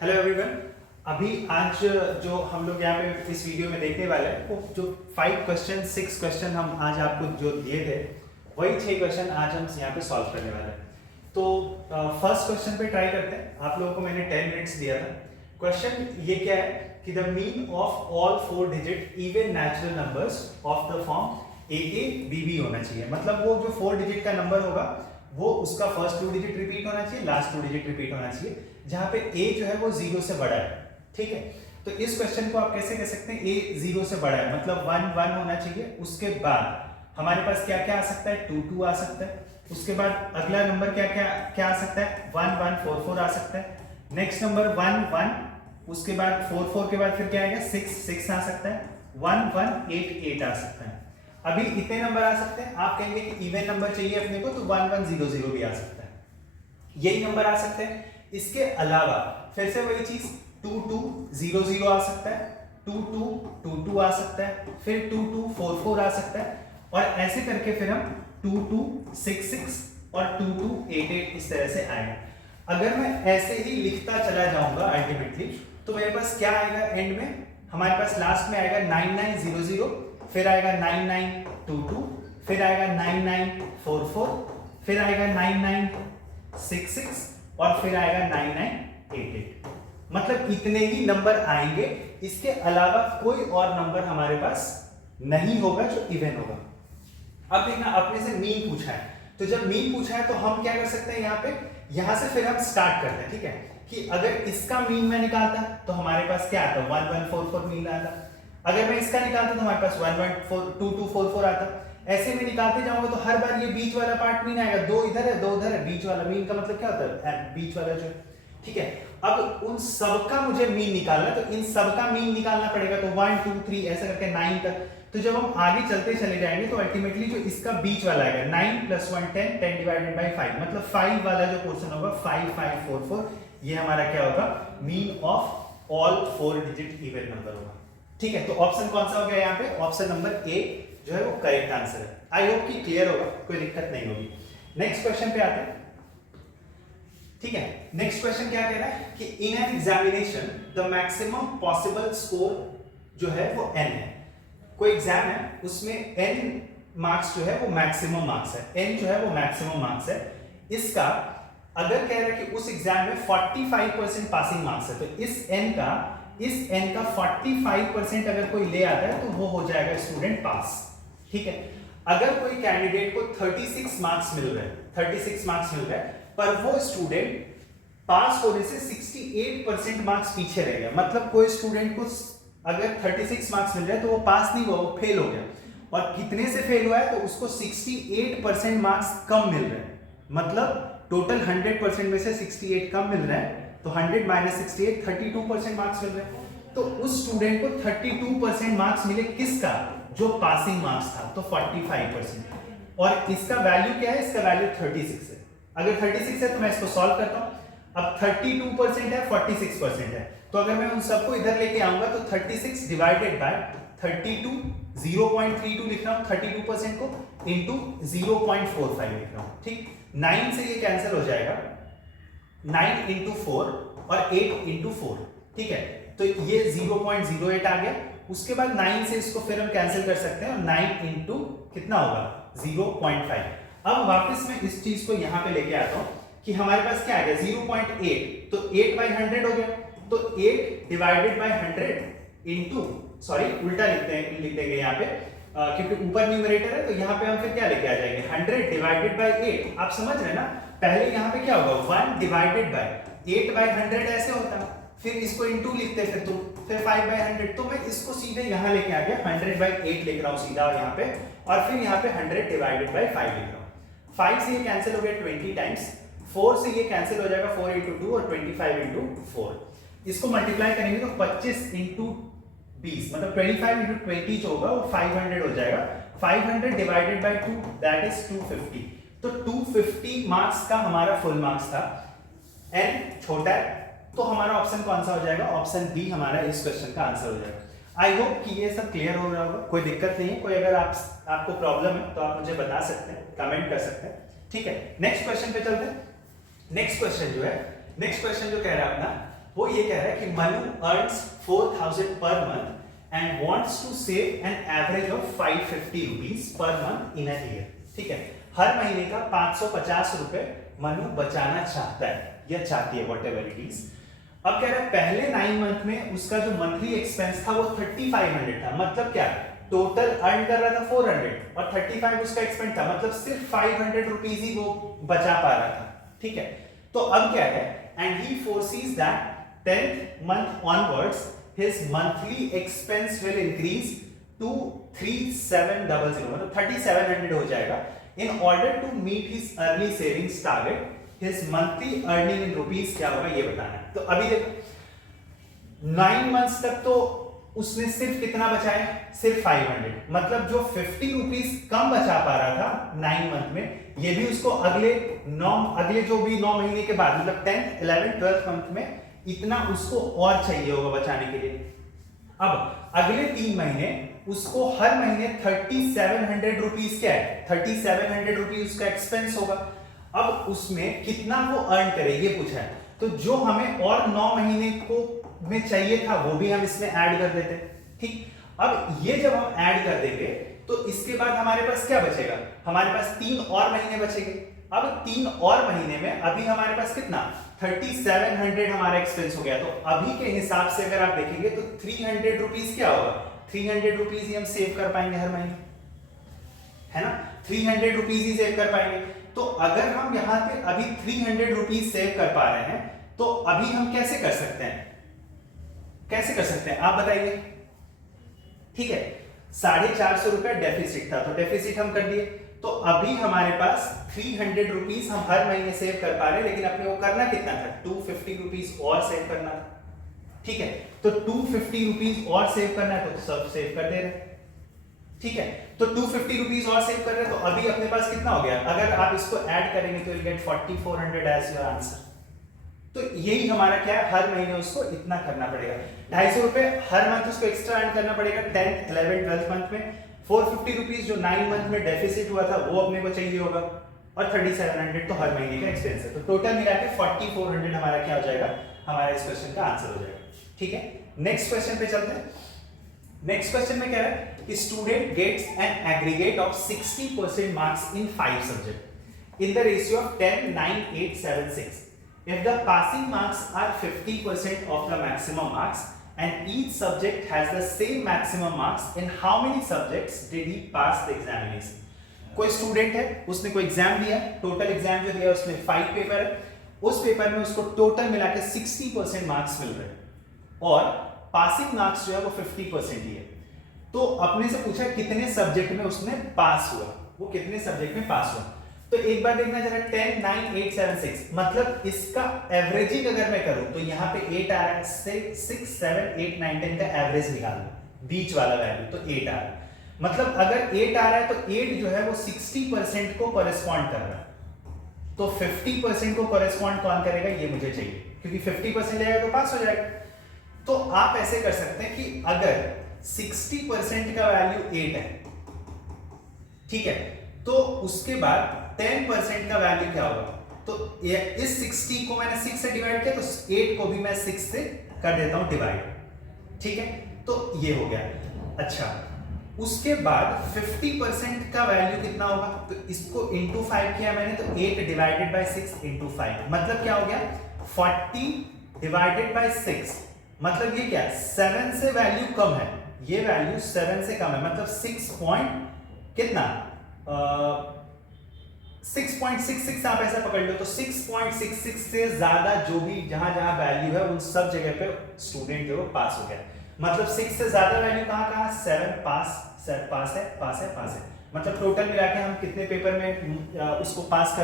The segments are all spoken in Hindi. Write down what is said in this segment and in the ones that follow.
Hello everyone. अभी आज जो हम लोग यहाँ पे इस वीडियो में देखने वाले हैं वो जो 5 क्वेश्चन 6 क्वेश्चन हम आज आपको जो दिए थे वही 6 क्वेश्चन आज हम यहाँ पे सॉल्व करने वाले हैं। तो फर्स्ट क्वेश्चन पे ट्राई करते हैं। आप लोगों को मैंने 10 मिनट्स दिया था। क्वेश्चन ये क्या है कि the mean of all 4 digit even natural numbers of the form A B B होना चाहिए। मतलब वो जो 4 डिजिट का नंबर होगा वो उसका फर्स्ट 2 डिजिट रिपीट होना चाहिए, लास्ट 2 डिजिट रिपीट होना चाहिए, जहां पे a जो है वो 0 से बड़ा है। ठीक है, तो इस क्वेश्चन को आप कैसे कह सकते हैं a 0 से बड़ा है, मतलब 1 1 होना चाहिए। उसके बाद हमारे पास क्या क्या आ सकता है, 2 2 आ सकता है। उसके बाद अगला नंबर क्या क्या क्या आ सकता है, 1 1 4 4 आ सकता है। नेक्स्ट नंबर 1 1, उसके बाद 4 4 के बाद फिर क्या आएगा, 6 6 आ सकता है। 1 1 8 8 आ सकता है। अभी इतने नंबर आ सकते हैं। आप कहेंगे कि इवन नंबर चाहिए अपने को, तो 1 1 0 0 भी आ सकता है। यही नंबर आ सकते हैं। इसके अलावा फिर से वही चीज 2 2 0 0 आ सकता है, 2 2 2 2 आ सकता है, फिर 2 2 4 4 आ सकता है, और ऐसे करके फिर हम 2 2 6 6 और 2 2 8 8 इस तरह से आएगा। अगर मैं ऐसे ही लिखता चला जाऊंगा अल्टीमेटली, तो मेरे पास क्या आएगा एंड में, हमारे पास लास्ट में आएगा 9 9 0 0, फिर आएगा 9 9 2 2, फिर आएगा 9 9 4 4, फिर आएगा 9 9 6 6 और फिर आएगा 9 9 8 8। मतलब इतने ही नंबर आएंगे। इसके अलावा कोई और नंबर हमारे पास नहीं होगा जो इवन होगा। अब देखना, अपने से मीन पूछा है, तो जब मीन पूछा है तो हम क्या कर सकते हैं, यहाँ पे यहां से फिर हम स्टार्ट करते हैं। ठीक है, कि अगर इसका मीन मैं निकालता तो हमारे पास क्या आता, 1 1 4 4 मीन आता। अगर मैं इसका निकालता तो हमारे पास 1 1 4 2 2 4 4 आता। ऐसे में निकालते जाऊंगा तो हर बार ये बीच वाला पार्ट मीन आएगा, 2 इधर है 2 उधर है, बीच वाला मीन का मतलब क्या होता है, बीच वाला जो। ठीक है, अब उन सबका मुझे मीन निकालना, तो इन सबका मीन निकालना पड़ेगा। तो 1 2 3 ऐसा करके 9 तक। तो जब हम आगे चलते चले जाएंगे तो अल्टीमेटली जो इसका बीच वाला आएगा 9 + 1 10 10 डिवाइडेड बाय 5, मतलब 5 वाला जो पोर्शन होगा 5 5 4 4, ये हमारा क्या होगा, mean of all 4 digit even number होगा। ठीक है, तो ऑप्शन कौन सा हो गया यहाँ पे, ऑप्शन नंबर ए जो है वो करेक्ट आंसर है। आई होप कि क्लियर होगा, कोई दिक्कत नहीं होगी। नेक्स्ट क्वेश्चन पे आते हैं। ठीक है, नेक्स्ट क्वेश्चन क्या कह रहा है कि in an examination the maximum possible score जो है वो n है। कोई एग्जाम है उसमें n मार्क्स जो है वो मैक्सिमम मार्क्स है, n जो है वो मैक्सिमम मार्क्स है। इसका अगर कह रहा है कि उस एग्जाम में 45% पासिंग मार्क्स है, तो इस n का 45% अगर कोई ले आता है तो वो हो जाएगा स्टूडेंट पास। ठीक है, अगर कोई कैंडिडेट को 36 मार्क्स मिल रहे हैं, 36 मार्क्स मिल रहे हैं, पर वो स्टूडेंट पास होने से 68% मार्क्स पीछे रह गया, मतलब कोई स्टूडेंट को अगर 36 मार्क्स मिल रहे हैं तो वो पास नहीं हुआ, वो फेल हो गया। और कितने से फेल हुआ है, तो उसको 68% मार्क्स कम मिल रहे हैं, मतलब टोटल 100% में से 68 कम मिल रहा है, तो 100 - 68 32% मार्क्स मिल रहे हैं। तो उस स्टूडेंट को 32% मार्क्स मिले, किसका, जो पासिंग मार्क्स था, तो 45%। और इसका वैल्यू क्या है, इसका वैल्यू 36 है। अगर 36 है तो मैं इसको सॉल्व करता हूं। अब 32% है, 46% है, तो अगर मैं उन सबको इधर लेके आऊंगा तो 36 डिवाइडेड बाय 32 0.32 लिख रहा हूं 32% को, इंटू 0.45 लिख रहा हूं। ठीक, 9 से ये कैंसिल हो जाएगा, 9 × 4 और 8 × 4। ठीक है, तो ये 0.08 आ गया। उसके बाद 9 से इसको फिर हम कैंसिल कर सकते हैं, और 9 इंटू कितना होगा, 0.5। अब वापस मैं इस चीज को यहां पे लेके आता हूं कि हमारे पास क्या आ गया, 0.8, तो 8/100 हो गया, तो 8 डिवाइडेड बाय 100 इंटू, सॉरी उल्टा लिख देंगे यहाँ पे, क्योंकि ऊपर न्यूमरेटर है, तो यहाँ पे हम फिर क्या लेके आ जाएंगे, 100 डिवाइडेड बाय 8। आप समझ रहे हैं ना, पहले यहाँ पे क्या होगा, 1 डिवाइडेड बाय 8/100 ऐसे होता, फिर इसको इंटू लिखते, फिर 5/100, तो मैं इसको सीधे यहाँ लेके आ गया, 100/8 लिख रहा हूँ सीधा यहाँ पे, और फिर यहाँ पे 100 डिवाइडेड बाय 5 लिख रहा हूँ। 5 से ये कैंसिल हो गया 20 टाइम्स, 4 से ये कैंसिल हो जाएगा 4 × 2 और 25 × 4। इसको मल्टीप्लाई करेंगे तो 25 × 20, मतलब 25 × 20 जो होगा वो 500 हो जाएगा। 500 डिवाइडेड बाय 2 दैट इज 250, तो 250 मार्क्स का हमारा फुल मार्क्स था। n छोटा है, तो हमारा ऑप्शन कौन सा हो जाएगा, ऑप्शन बी हमारा इस क्वेश्चन का आंसर हो जाएगा। आई होप कि ये सब क्लियर हो रहा होगा, कोई दिक्कत नहीं है। कोई अगर आपको प्रॉब्लम है तो आप मुझे बता सकते हैं, कमेंट कर सकते हैं। ठीक है, नेक्स्ट क्वेश्चन पे चलते हैं। नेक्स्ट क्वेश्चन जो कह रहा है अपना, वो ये कह रहा है कि Manu earns 4000 per month and wants to save an average of 550 rupees per month in a year. ठीक है, हर महीने का 550 रुपए मनु बचाना चाहता है या चाहती है, whatever it is. अब कह रहा है पहले 9 मंथ में उसका जो मंथली एक्सपेंस था वो 3500 था, मतलब क्या, टोटल अर्न कर रहा था 400 और 35 उसका एक्सपेंस था, मतलब सिर्फ 500 रुपीज ही वो बचा पा रहा था. ठीक है, तो अब क्या है, and he foresees that 10th month onwards his monthly expense will increase to 3700, मतलब 3700 हो जाएगा. In order to meet his early savings target, his monthly earning in rupees क्या होगा ये बताना है. तो अभी देखो 9 months तक तो उसने सिर्फ कितना बचाया, सिर्फ 500, मतलब जो 50 रुपीज कम बचा पा रहा था 9 मंथ में, ये भी उसको अगले जो भी 9 महीने के बाद, मतलब 10th 11th 12th मंथ में इतना उसको और चाहिए होगा बचाने के लिए. अब अगले 3 महीने उसको हर महीने 3700 रुपीज क्या है, 3700 रुपीज उसका एक्सपेंस होगा. अब उसमें कितना वो अर्न करे ये पूछा है, तो जो हमें और 9 महीने को में चाहिए था वो भी हम इसमें ऐड कर देते हैं. ठीक, अब ये जब हम ऐड कर देंगे तो इसके बाद हमारे पास क्या बचेगा, हमारे पास 3 और महीने बचेंगे. अब 3 और महीने में अभी हमारे पास कितना 3700 हमारा एक्सपेंस हो गया. तो अभी के हिसाब से अगर आप देखेंगे तो 300 रुपीज क्या होगा, 300 रुपीज ही हम सेव कर पाएंगे हर महीने, है ना, 300 रुपीज ही सेव कर पाएंगे. तो अगर हम यहाँ पे अभी 300 रुपीज सेव कर पा रहे हैं तो अभी हम कैसे कर सकते हैं, कैसे कर सकते हैं आप बताइए. ठीक है, 450 रुपए डेफिसिट था, तो डेफिसिट हम कर दिए. तो अभी हमारे पास 300 रुपीज हम हर महीने सेव कर पा रहे हैं, लेकिन अपने को करना कितना था, 250 रुपीज और सेव करना था. ठीक है, तो 250 रुपीज और सेव करना है तो सब सेव कर दे रहे हैं. ठीक है, तो 250 रुपीज और सेव कर रहे हैं, तो अभी अपने पास कितना हो गया, अगर आप इसको ऐड करेंगे तो you'll get 4400 as your answer. तो यही हमारा क्या है, हर महीने उसको इतना करना पड़ेगा, 250 रुपए हर मंथ उसको एक्स्ट्रा अर्न करना पड़ेगा 10th 11th 12th मंथ में. 450 रुपीज जो 9 मंथ में डेफिसिट हुआ था वो अपने को चाहिए होगा, और 3700 तो हर महीने का एक्सपेंस है. तो टोटल मिला के 4400 हमारा क्या हो जाएगा, हमारा इस क्वेश्चन का आंसर हो जाएगा. ठीक है, नेक्स्ट क्वेश्चन पे चलते हैं. नेक्स्ट क्वेश्चन में कह रहा है कि student gets an aggregate of 60% marks in 5 subject in the ratio of 10 9 8 7 6. If the passing marks are 50% of the maximum marks and each subject has the same maximum marks, in how many subjects did he pass the examination? कोई स्टूडेंट है, उसने कोई एग्जाम दिया, टोटल एग्जाम जो दिया उसने 5 पेपर है, उस पेपर में उसको टोटल मिला के 60% मार्क्स मिल रहे हैं और पासिंग मार्क्स जो है वो 50% ही है. तो अपने से पूछा कितने सब्जेक्ट में उसने पास हुआ, वो कितने सब्जेक्ट में पास हुआ. तो एक बार देखना जरा 10 9 8 7 6, मतलब इसका एवरेजिंग अगर मैं करूं तो यहाँ पे 8 आ रहा है, 6 7 8 9 10 का एवरेज निकाल लो, बीच वाला वैल्यू, तो 8 आ रहा है. मतलब अगर 8 आ रहा है तो 8 जो है वो 60% को कॉरेस्पॉन्ड कर रहा है. तो 50% को कॉरेस्पॉन्ड कौन करेगा ये मुझे चाहिए, क्योंकि 50% लेगा तो पास हो जाएगा. तो आप ऐसे कर सकते हैं कि अगर 60% का वैल्यू 8 है, ठीक है, तो उसके बाद 10% का वैल्यू क्या होगा, तो इस 60 को मैंने 6 से डिवाइड किया तो 8 को भी मैं 6 से कर देता हूं डिवाइड. ठीक है, तो ये हो गया. अच्छा, उसके बाद 50% का वैल्यू कितना होगा, तो इसको इंटू 5 किया मैंने, तो 8 डिवाइडेड बाय 6 इंटू 5, मतलब क्या हो गया 40 डिवाइडेड बाय 6, मतलब ये क्या 7 से वैल्यू कम है, ये वैल्यू 7 से कम है, मतलब 6 पॉइंट कितना 6.66 आप ऐसा पकड़ लो. तो 6.66 से ज्यादा जो भी जहां जहां वैल्यू है उन सब जगह पे स्टूडेंट जो पास हो गया. मतलब 6 से ज्यादा वैल्यू कहां कहां, 7 पास है. मतलब टोटल मिला के हम कितने पेपर में उसको पास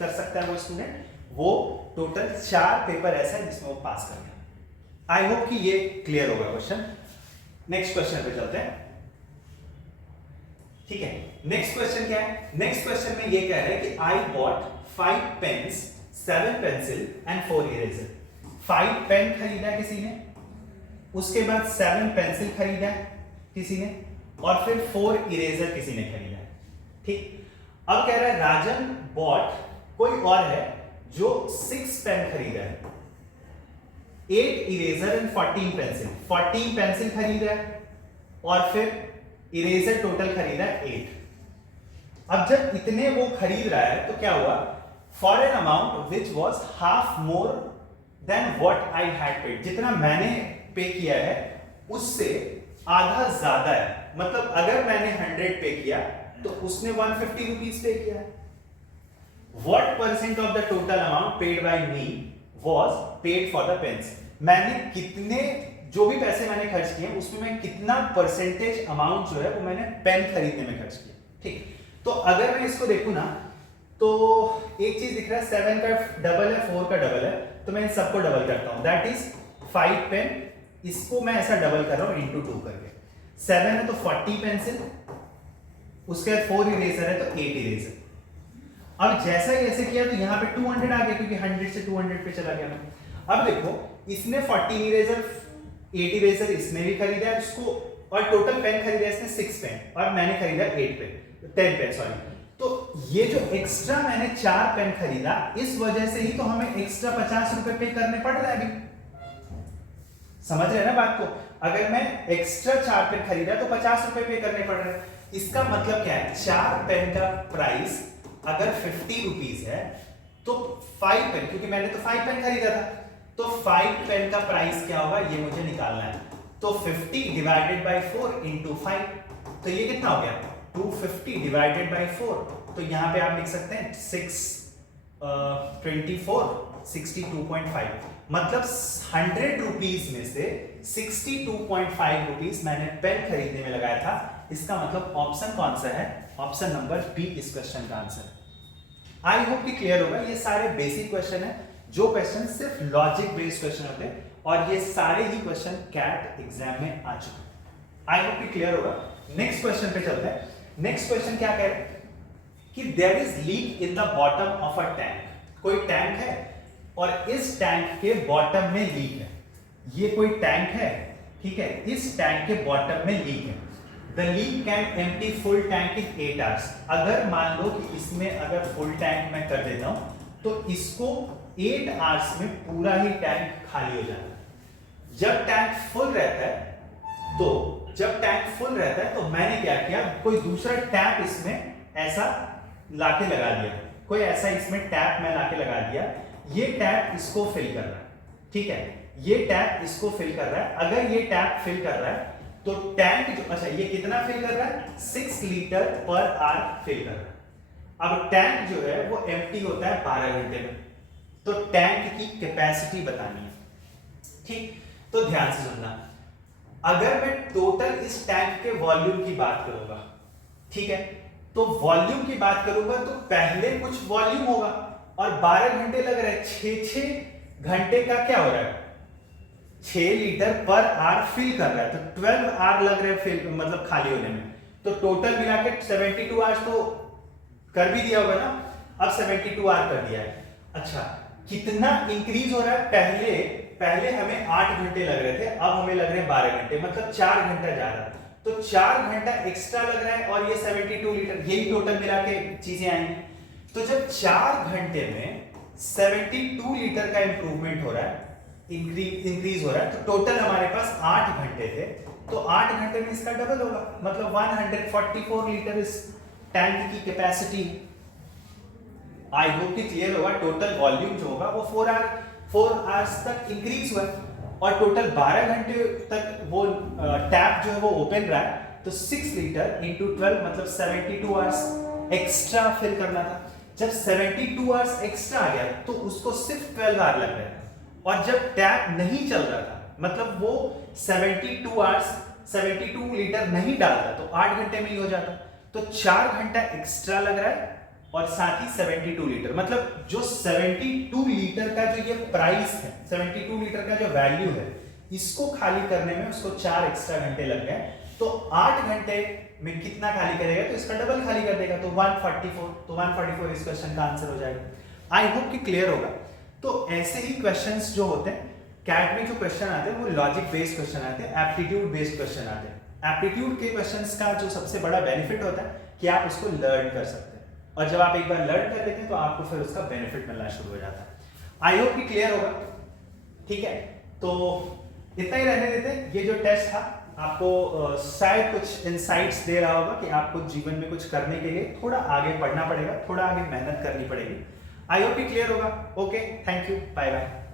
कर सकता है वो स्टूडेंट, वो टोटल 4 पेपर ऐसा है जिसमें वो पास कर गया. आई होप कि ये क्लियर होगा क्वेश्चन. नेक्स्ट क्वेश्चन पे चलते हैं. ठीक है, नेक्स्ट क्वेश्चन क्या है, नेक्स्ट क्वेश्चन में ये कह रहा है कि I bought 5 pens 7 pencil and 4 eraser. 5 pen खरीदा किसी ने, उसके बाद 7 पेंसिल खरीदा किसी ने, और फिर 4 इरेजर किसी ने खरीदा. ठीक, अब कह रहा है राजन बॉट, कोई और है जो 6 पेन खरीदा है, 8 इरेजर एंड 14 पेंसिल, 14 पेंसिल खरीद रहा है और फिर इरेजर टोटल खरीदा है 8। अब जब इतने वो खरीद रहा है तो क्या हुआ, for an amount which was half more than what I had paid, जितना मैंने पे किया है उससे आधा ज्यादा है। मतलब अगर मैंने 100 पे किया तो उसने 150 रुपीज पे किया। What percent of the total amount paid by me was paid for the pens? मैंने कितने, जो भी पैसे मैंने खर्च किए उसमें मैं कितना परसेंटेज अमाउंट जो है वो मैंने पेन खरीदने में खर्च किया। ठीक, तो अगर मैं इसको देखूं ना तो एक चीज दिख रहा है, 7 का डबल है, 4 का डबल है, तो मैं इन सबको डबल करता हूं, दैट इज 5 पेन। इसको मैं ऐसा डबल कर रहा हूं इंटू 2 करके। 7 है तो 40 पेंसिल, उसके बाद 4 इरेजर है तो 8 इरेजर। अब जैसा ही ऐसे किया तो यहाँ पे 200 आ गया क्योंकि 100 से 200 पे चला गया। अब देखो इसने 40 इरेजर 8 इरेजर इसने भी खरीदा है उसको, और टोटल पेन खरीदा है इसने 6 पेन और मैंने खरीदा 8 पेन, 10 पेन सॉरी। तो ये जो एक्स्ट्रा मैंने 4 पेन खरीदा, इस वजह से ही तो हमें एक्स्ट्रा 50 रुपए पे करने पड़ रहे हैं अभी। समझ रहे हैं ना बात को? अगर मैं एक्स्ट्रा 4 पेन खरीदा तो 50 रुपए पे करने पड़ रहे हैं। इसका मतलब क्या है, 4 पेन का प्राइस अगर 50 रुपीज है तो 5 पेन, क्योंकि मैंने तो 5 पेन खरीदा था, तो 5 पेन का प्राइस क्या होगा ये मुझे निकालना है। तो 50 डिवाइडेड बाय 4 इंटू 5, तो ये कितना हो गया 250 डिवाइडेड बाय 4। तो यहां पे आप लिख सकते हैं 24 62.5, मतलब 100 रुपीज में से 62.5 रुपीज मैंने पेन खरीदने में लगाया था। इसका मतलब ऑप्शन कौन सा है, ऑप्शन नंबर बी इस क्वेश्चन का आंसर। आई होप कि क्लियर होगा। ये सारे बेसिक क्वेश्चन है, जो क्वेश्चन सिर्फ लॉजिक बेस्ड क्वेश्चन होते हैं, और ये सारे ही क्वेश्चन कैट एग्जाम में आ चुके हैं। आई होप कि क्लियर होगा। नेक्स्ट क्वेश्चन पे चलते हैं। नेक्स्ट क्वेश्चन क्या कह रहे हैं कि there is leak in the bottom of a tank. कोई टैंक है और इस टैंक के बॉटम में लीक है। ये कोई टैंक है, ठीक है, इस टैंक के बॉटम में लीक है। The leak can empty full tank in 8 hours। अगर मान लो कि इसमें अगर फुल टैंक मैं कर देता हूं तो इसको 8 आवर्स में पूरा ही टैंक खाली हो जाता है। जब टैंक फुल रहता है तो मैंने क्या किया, कोई दूसरा टैप इसमें ऐसा लाके लगा दिया, कोई ऐसा इसमें टैप मैं लाके लगा दिया। ये टैप इसको फिल कर रहा है, ठीक है, ये टैप इसको फिल कर रहा है। अगर ये टैप फिल कर रहा है तो टैंक जो, अच्छा ये कितना फिल कर रहा है, 6 लीटर पर आवर फिल कर रहा है। अब टैंक जो है वो एम्प्टी होता है 12 घंटे में, तो टैंक की कैपेसिटी बतानी है। ठीक, तो ध्यान से सुनना। अगर मैं टोटल इस टैंक के वॉल्यूम की बात करूंगा, ठीक है, तो वॉल्यूम की बात करूंगा तो पहले कुछ वॉल्यूम होगा, और 12 घंटे लग रहे हैं, 6 घंटे का क्या हो रहा है, 6 लीटर पर आवर फिल कर रहा है, तो 12 आवर लग रहे हैं फिल, मतलब खाली होने में। तो टोटल मिला के 72 आवर्स तो कर भी दिया होगा ना। अब 72 आवर कर दिया है। अच्छा, कितना इंक्रीज हो रहा है, पहले हमें 8 घंटे लग रहे थे, अब हमें लग रहे हैं 12 घंटे, मतलब 4 घंटा ज्यादा। तो 4 घंटा एक्स्ट्रा लग रहा है, और ये 72 लीटर, यही टोटल मिला के चीजें आएंगी। तो जब 4 घंटे में 72 लीटर का इंप्रूवमेंट हो रहा है, इंक्रीज हो रहा है, तो टोटल हमारे पास 8 घंटे थे, तो 8 घंटे में इसका डबल होगा, मतलब 144 लीटर इस टैंक की कैपेसिटी। आई होप कि क्लियर होगा। टोटल वॉल्यूम जो होगा वो 4 आवर्स तक इंक्रीज हुआ, और टोटल 12 घंटे तक वो टैप जो है वो ओपन रहा है, तो 6 लीटर इंटू 12 मतलब 72 आवर्स एक्स्ट्रा फिल करना था। जब 72 आवर्स एक्स्ट्रा आ गया तो उसको सिर्फ 12 आवर लग रहे थे, और जब टैप नहीं चल रहा था, मतलब वो 72 लीटर नहीं डालता, तो 8 घंटे में ही हो जाता। तो 4 घंटा एक्स्ट्रा लग रहा है, और साथ ही 72 लीटर, मतलब जो 72 लीटर का जो ये प्राइस है, 72 लीटर का जो वैल्यू है, इसको खाली करने में उसको 4 एक्स्ट्रा घंटे लग गए। तो 8 घंटे में कितना खाली करेगा, तो इसका डबल खाली कर देगा, तो 144। तो 144 इस क्वेश्चन का आंसर हो जाएगा। आई होप कि क्लियर होगा। तो ऐसे ही क्वेश्चंस जो होते हैं कैट में, जो क्वेश्चन आते हैं वो लॉजिक बेस्ड क्वेश्चन आते हैं, एप्टीट्यूड बेस्ड क्वेश्चन आते हैं। एप्टीट्यूड के क्वेश्चंस का जो सबसे बड़ा बेनिफिट होता है कि आप उसको लर्न कर सकते हैं, और जब आप एक बार लर्न कर लेते हैं तो आपको फिर उसका बेनिफिट मिलना शुरू हो जाता है। आई होप कि क्लियर होगा, ठीक है। तो इतना ही रहने देते हैं। ये जो टेस्ट था आपको शायद कुछ इंसाइट्स दे रहा होगा कि आपको जीवन में कुछ करने के लिए थोड़ा आगे पढ़ना पड़ेगा, थोड़ा आगे मेहनत करनी पड़ेगी। आई होप कि क्लियर होगा। Okay, thank you, bye bye.